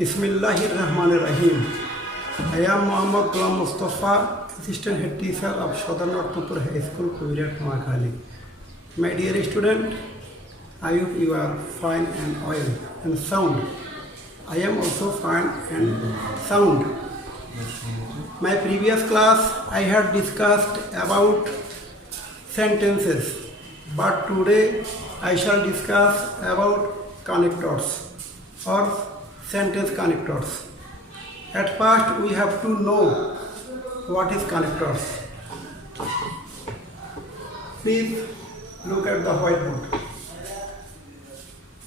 Bismillahirrahmanirrahim. I am Muhammad Ghulam Mustafa, Assistant Head Teacher of Southern Northpur High School, Kuvirat, Noakhali. My dear student, I hope you are fine and well and sound. I am also fine and sound. My previous class I had discussed about sentences, but today I shall discuss about connectors or sentence connectors. At first we have to know what is connectors. Please look at the whiteboard.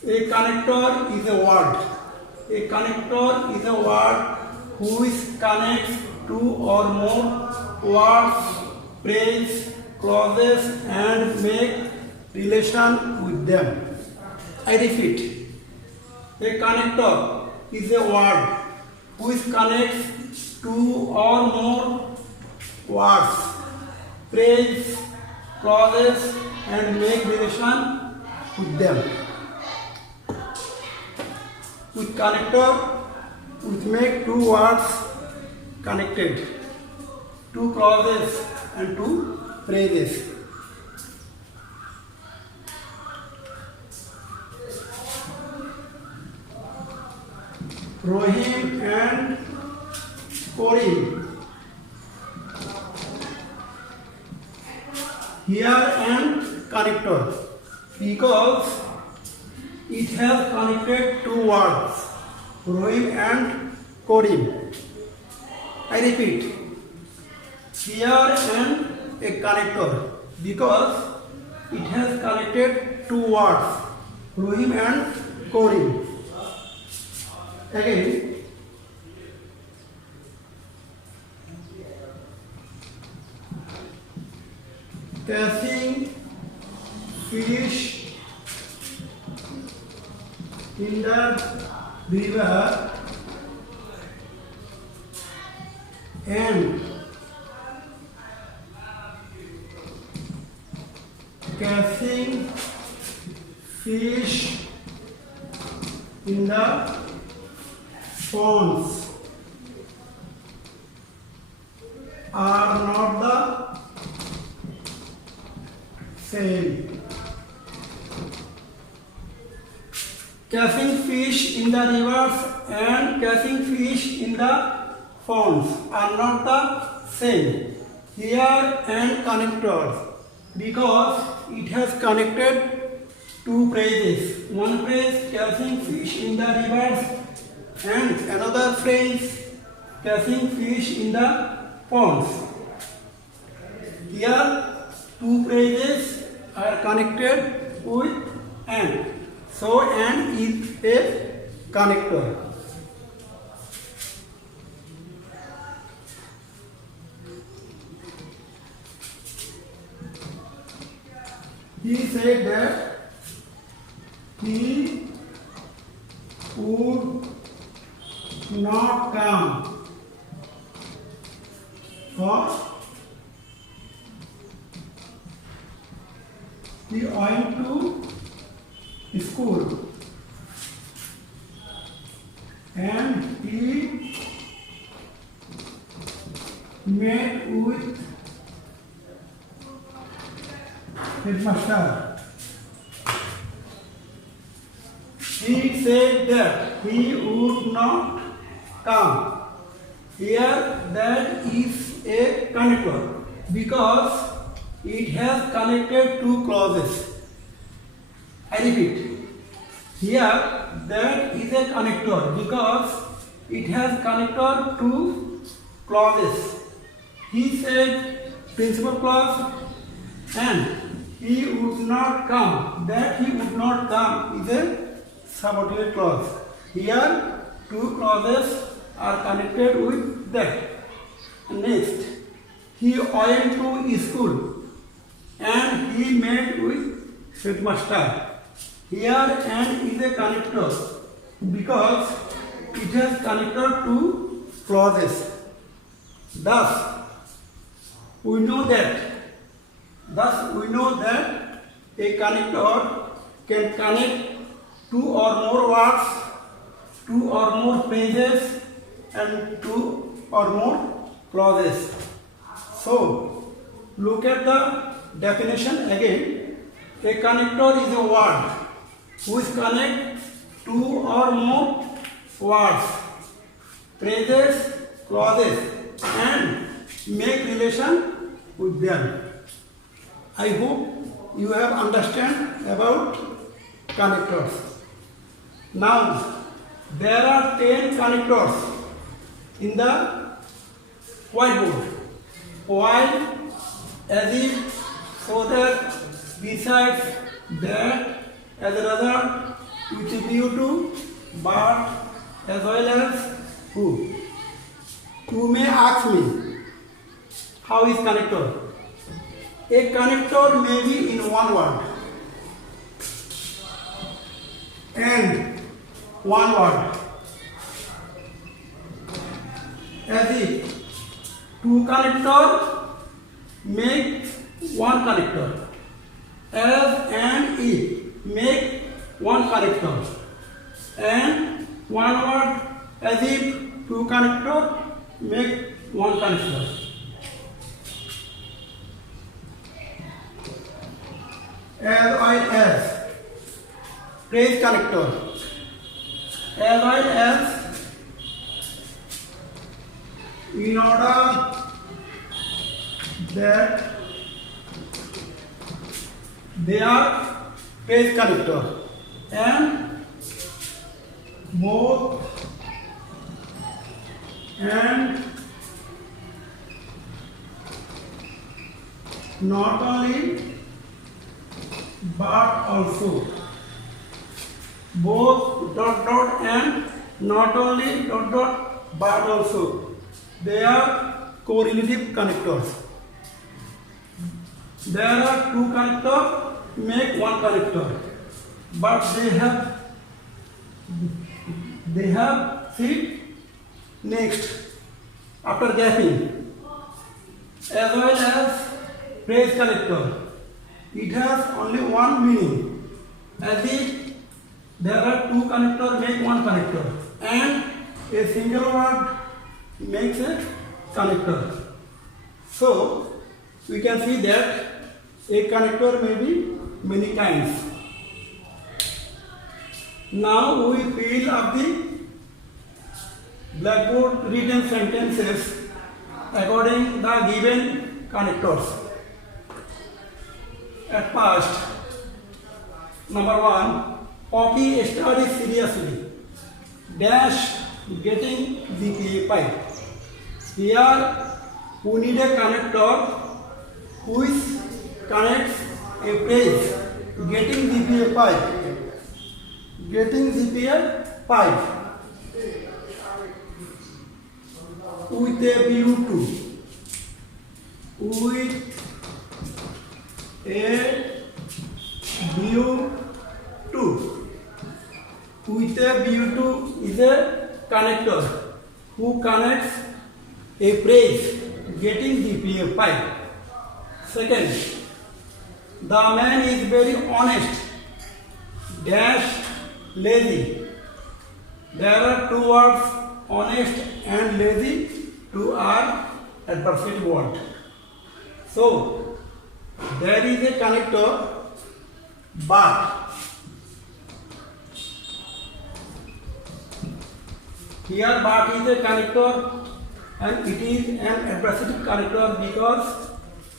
A connector is a word. A connector is a word which connects two or more words, phrase, clauses and make relation with them. I repeat. A connector is a word which connects two or more words, phrase, clauses and make relation with them. With connector, which make two words connected, two clauses and two phrases. Rohim and Korim. Here and connector because it has connected two words, Rohim and Korim. I repeat, here and a connector because it has connected two words, Rohim and Korim. Again, catching fish in the river and catching fish in the ponds are not the same. Catching fish in the rivers and catching fish in the ponds are not the same. Here and connectors because it has connected two phrases. One phrase catching fish in the rivers and another phrase catching fish in the ponds. Here two phrases are connected with and. So and is a connector. He said that he would not come for he went to school and he met with headmaster. He said that he would not come. Here that is a connector because it has connected two clauses. I repeat. Here that is a connector because it has connected two clauses. He said principal clause and he would not come. That he would not come is a subordinate clause. Here two clauses are connected with that. Next, he went to school and he met with headmaster. Here and is a connector because it has connected two clauses. Thus, we know that a connector can connect two or more words, two or more phrases and two or more clauses. So, look at the definition again. A connector is a word which connects two or more words, phrases, clauses and make relation with them. I hope you have understand about connectors. Now, there are 10 connectors in the whiteboard. Why? As if so that besides that, as a result, with a view to but as well as who. You may ask me, how is connector? A connector may be in one word and one word, as if two connector make one connector, as and if make one connector, and one word as if two connector make one connector. As well as phrase connector, as well as in order that they are phrase connector and both and not only but also, both dot dot and not only dot dot but also, they are correlative connectors. There are two connectors make one connector, but they have sit next after gapping, as well as phrase connector. It has only one meaning, as if there are two connectors make one connector and a single word makes a connector. So we can see that a connector may be many kinds. Now we fill up the blackboard written sentences according the given connectors. At first, number 1, Poppy studies seriously, dash getting GPA 5. Here we need a connector which connects a phrase getting GPA 5. Getting GPA 5 with a view to, with a view to, with a view to is a connector who connects a phrase getting GPA 5. Second, the man is very honest, dash lazy. There are two words, honest and lazy, two are adversative words. So there is a connector but. Here but is a connector and it is an adversative connector because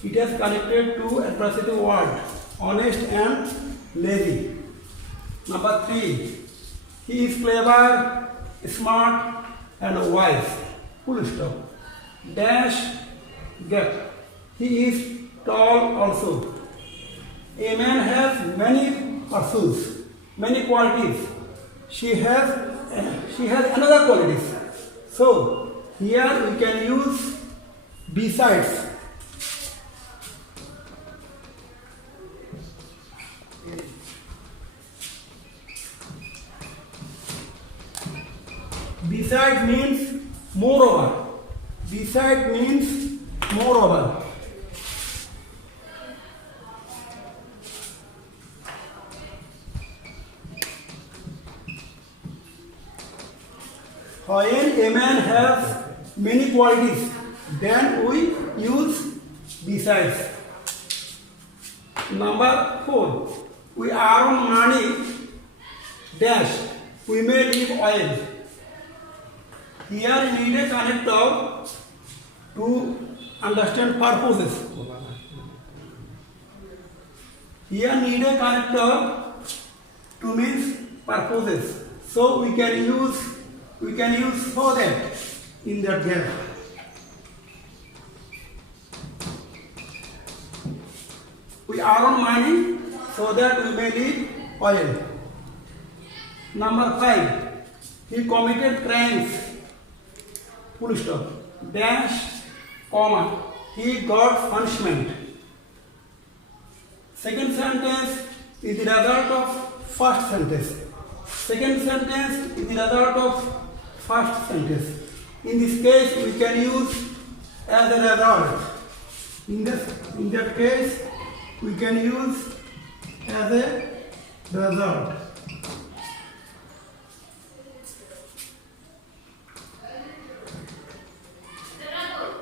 it has connected two adversative words, honest and lazy. Number 3, he is clever, smart and wise. Full stop. Dash get. He is tall also. A man has many pursuits, many qualities. She has another qualities. So here we can use besides. Beside means moreover. Beside means moreover. When a man has many qualities, then we use besides. Number 4, we earn money dash, we may leave oil. Here we need a connector to understand purposes. Here need a connector to means purposes. So we can use so that in that gap. We earn money so that we may leave oil. Number 5, he committed crimes. Full stop. Dash, comma. He got punishment. Second sentence is the result of first sentence. Second sentence is the result of first sentence. In this case, we can use as a result. In that case, we can use as a result.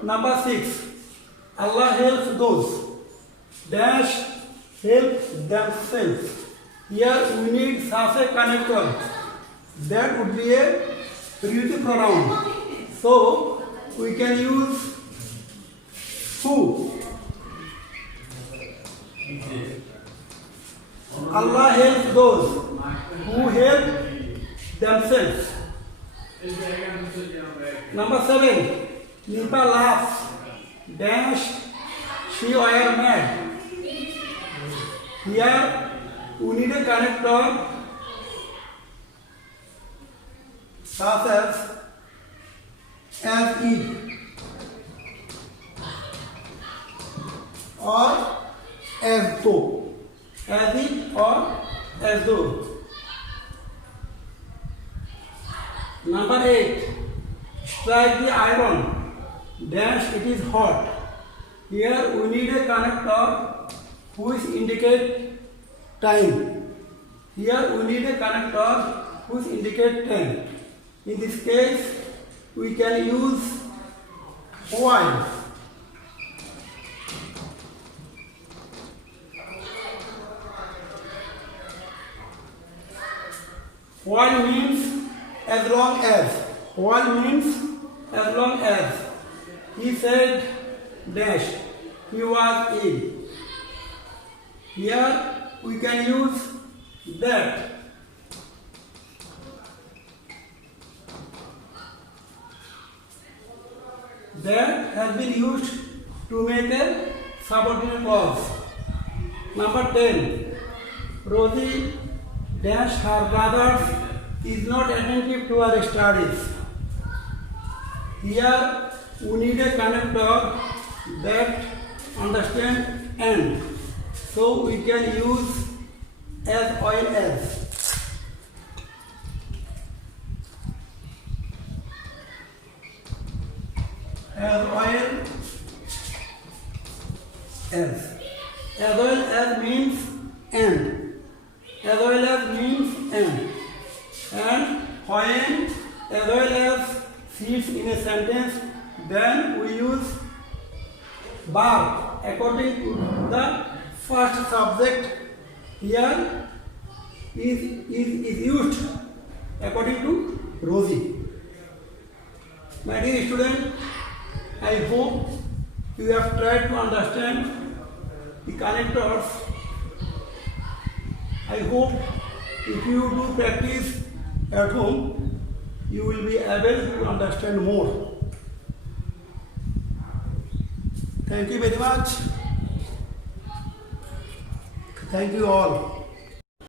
Number 6, Allah helps those dash help themselves. Here we need such a connector. That would be a relative pronoun. So we can use who. Allah helps those who help themselves. Number 7, Nipa laughs dash she were mad. Here we need a connector such as if or as though, as if or as though. Number 8, strike the iron dash it is hot. Here we need a connector which indicate time. Here we need a connector which indicate time. In this case, we can use while. While means as long as. While means as long as. He said dash he was ill. Here we can use that. That has been used to make a subordinate clause. Number 10, Rosie dash her brothers is not attentive to her studies. Here we need a connector that understand and. So we can use as oil as. As oil as. As oil as means and. As oil as means and. And when as oil as sits in a sentence, then we use verb according to the first subject. Here is used according to Rosie. My dear student, I hope you have tried to understand the connectors. I hope if you do practice at home, you will be able to understand more. Thank you very much. Thank you all.